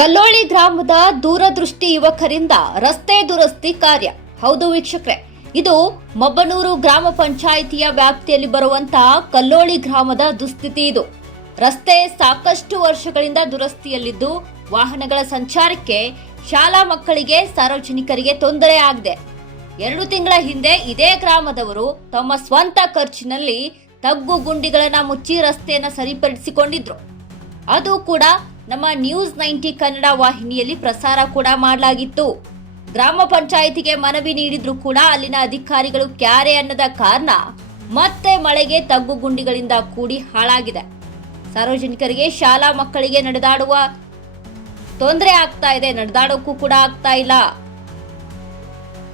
ಕಲ್ಲೋಳಿ ಗ್ರಾಮದ ದೂರದೃಷ್ಟಿ ಯುವಕರಿಂದ ರಸ್ತೆ ದುರಸ್ತಿ ಕಾರ್ಯ. ಹೌದು ವೀಕ್ಷಕರೇ, ಇದು ಮೊಬ್ಬನೂರು ಗ್ರಾಮ ಪಂಚಾಯಿತಿಯ ವ್ಯಾಪ್ತಿಯಲ್ಲಿ ಬರುವಂತಹ ಕಲ್ಲೋಳಿ ಗ್ರಾಮದ ದುಸ್ಥಿತಿ ಇದು. ರಸ್ತೆ ಸಾಕಷ್ಟು ವರ್ಷಗಳಿಂದ ದುರಸ್ತಿಯಲ್ಲಿದ್ದು, ವಾಹನಗಳ ಸಂಚಾರಕ್ಕೆ ಶಾಲಾ ಮಕ್ಕಳಿಗೆ, ಸಾರ್ವಜನಿಕರಿಗೆ ತೊಂದರೆ ಆಗಿದೆ. ಎರಡು ತಿಂಗಳ ಹಿಂದೆ ಇದೇ ಗ್ರಾಮದವರು ತಮ್ಮ ಸ್ವಂತ ಖರ್ಚಿನಲ್ಲಿ ತಗ್ಗು ಗುಂಡಿಗಳನ್ನ ಮುಚ್ಚಿ ರಸ್ತೆಯನ್ನು ಸರಿಪಡಿಸಿಕೊಂಡಿದ್ರು. ಅದು ಕೂಡ ನಮ್ಮ ನ್ಯೂಸ್ ನೈಂಟಿ ಕನ್ನಡ ವಾಹಿನಿಯಲ್ಲಿ ಪ್ರಸಾರ ಕೂಡ ಮಾಡಲಾಗಿತ್ತು. ಗ್ರಾಮ ಪಂಚಾಯಿತಿಗೆ ಮನವಿ ನೀಡಿದ್ರು ಕೂಡ ಅಲ್ಲಿನ ಅಧಿಕಾರಿಗಳು ಕ್ಯಾರೆ ಅನ್ನದ ಕಾರಣ ಮತ್ತೆ ಮಳೆಗೆ ತಗ್ಗು ಗುಂಡಿಗಳಿಂದ ಕೂಡಿ ಹಾಳಾಗಿದೆ. ಸಾರ್ವಜನಿಕರಿಗೆ ಶಾಲಾ ಮಕ್ಕಳಿಗೆ ನಡೆದಾಡುವ ತೊಂದರೆ ಆಗ್ತಾ ಇದೆ, ನಡೆದಾಡೋಕ್ಕೂ ಕೂಡ ಆಗ್ತಾ ಇಲ್ಲ.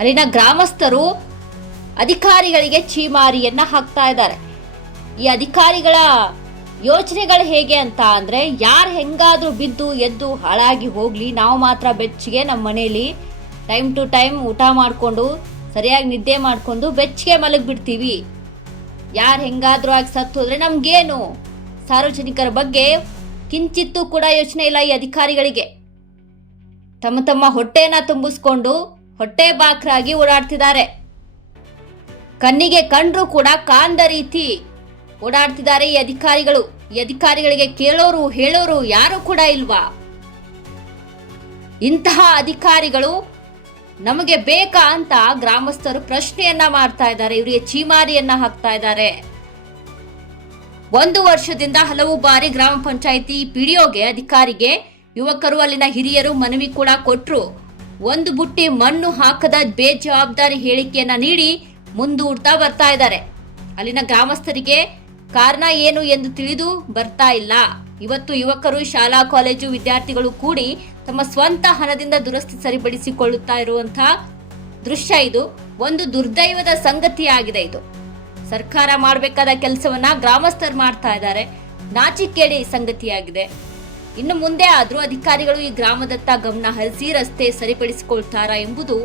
ಅಲ್ಲಿನ ಗ್ರಾಮಸ್ಥರು ಅಧಿಕಾರಿಗಳಿಗೆ ಚೀಮಾರಿಯನ್ನ ಹಾಕ್ತಾ ಇದ್ದಾರೆ. ಈ ಅಧಿಕಾರಿಗಳ ಯೋಚನೆಗಳು ಹೇಗೆ ಅಂತ ಅಂದ್ರೆ, ಯಾರು ಹೆಂಗಾದ್ರೂ ಬಿದ್ದು ಎದ್ದು ಹಾಳಾಗಿ ಹೋಗ್ಲಿ, ನಾವು ಮಾತ್ರ ಬೆಚ್ಚಗೆ ನಮ್ಮ ಮನೆಯಲ್ಲಿ ಟೈಮ್ ಟು ಟೈಮ್ ಊಟ ಮಾಡಿಕೊಂಡು, ಸರಿಯಾಗಿ ನಿದ್ದೆ ಮಾಡಿಕೊಂಡು ಬೆಚ್ಚಗೆ ಮಲಗಿಬಿಡ್ತೀವಿ. ಯಾರು ಹೆಂಗಾದ್ರೂ ಆಗಿ ಸತ್ತು ಹೋದ್ರೆ ನಮ್ಗೇನು? ಸಾರ್ವಜನಿಕರ ಬಗ್ಗೆ ಕಿಂಚಿತ್ತೂ ಕೂಡ ಯೋಚನೆ ಇಲ್ಲ ಈ ಅಧಿಕಾರಿಗಳಿಗೆ. ತಮ್ಮ ತಮ್ಮ ಹೊಟ್ಟೆನ ತುಂಬಿಸ್ಕೊಂಡು ಹೊಟ್ಟೆ ಬಾಕ್ರಾಗಿ ಓಡಾಡ್ತಿದ್ದಾರೆ. ಕಣ್ಣಿಗೆ ಕಂಡ್ರು ಕೂಡ ಕಾಂದ ರೀತಿ. ಓಡಾಡ್ತಿದ್ದಾರೆ ಈ ಅಧಿಕಾರಿಗಳು. ಈ ಅಧಿಕಾರಿಗಳಿಗೆ ಕೇಳೋರು, ಹೇಳೋರು ಯಾರು ಕೂಡ ಇಲ್ವಾ? ಇಂತಹ ಅಧಿಕಾರಿಗಳು ನಮಗೆ ಬೇಕಾ ಅಂತ ಗ್ರಾಮಸ್ಥರು ಪ್ರಶ್ನೆಯನ್ನ ಮಾಡ್ತಾ ಇದ್ದಾರೆ. ಇವರಿಗೆ ಚೀಮಾರಿಯನ್ನ ಹಾಕ್ತಾ ಇದ್ದಾರೆ. ಒಂದು ವರ್ಷದಿಂದ ಹಲವು ಬಾರಿ ಗ್ರಾಮ ಪಂಚಾಯಿತಿ ಪಿಡಿಒಗೆ ಅಧಿಕಾರಿಗೆ ಯುವಕರು, ಅಲ್ಲಿನ ಹಿರಿಯರು ಮನವಿ ಕೂಡ ಕೊಟ್ಟರು ಒಂದು ಬುಟ್ಟಿ ಮಣ್ಣು ಹಾಕದ ಬೇಜವಾಬ್ದಾರಿ ಹೇಳಿಕೆಯನ್ನ ನೀಡಿ ಮುಂದೂಡ್ತಾ ಬರ್ತಾ ಇದ್ದಾರೆ. ಅಲ್ಲಿನ ಗ್ರಾಮಸ್ಥರಿಗೆ ಕಾರಣ ಏನು ಎಂದು ತಿಳಿದು ಬರ್ತಾ ಇಲ್ಲ. ಇವತ್ತು ಯುವಕರು, ಶಾಲಾ, ಕಾಲೇಜು ವಿದ್ಯಾರ್ಥಿಗಳು ಕೂಡಿ ತಮ್ಮ ಸ್ವಂತ ಹಣದಿಂದ ದುರಸ್ತಿ ಸರಿಪಡಿಸಿಕೊಳ್ಳುತ್ತಾ ಇರುವಂತಹ ದೃಶ್ಯ ಇದು. ಒಂದು ದುರ್ದೈವದ ಸಂಗತಿಯಾಗಿದೆ ಇದು. ಸರ್ಕಾರ ಮಾಡಬೇಕಾದ ಕೆಲಸವನ್ನ ಗ್ರಾಮಸ್ಥರು ಮಾಡ್ತಾ ಇದ್ದಾರೆ. ನಾಚಿಕೇಡಿ ಸಂಗತಿಯಾಗಿದೆ. ಇನ್ನು ಮುಂದೆ ಆದರೂ ಅಧಿಕಾರಿಗಳು ಈ ಗ್ರಾಮದತ್ತ ಗಮನ ಹರಿಸಿ ರಸ್ತೆ ಸರಿಪಡಿಸಿಕೊಳ್ತಾರಾ ಎಂಬುದು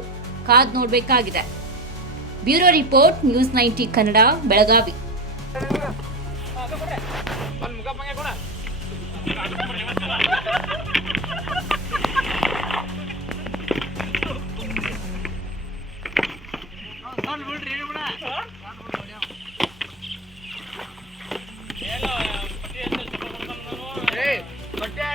ಕಾದ್ ನೋಡಬೇಕಾಗಿದೆ. Bureau report, news ninety Kannada, Belagavi.